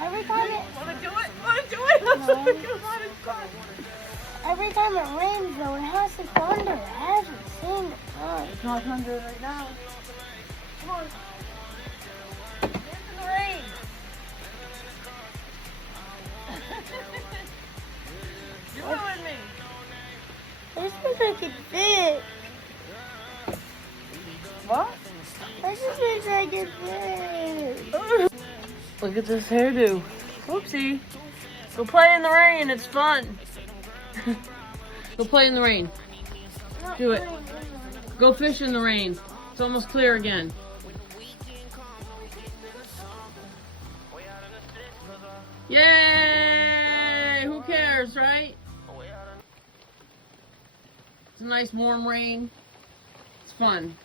Every time it Wanna do it? Wanna do it? Let's No. do it. every time it rains though, it has to thunder. I haven't seen it. It's not thunder right now. Come on. Dance in the rain. You ruined me. This looks like it's thick. What? This looks like it's thick. Look at this hairdo. Whoopsie. Go play in the rain. It's fun. Go play in the rain. Do it. Go fish in the rain. It's almost clear again. Yay! Who cares, right? It's a nice warm rain. It's fun.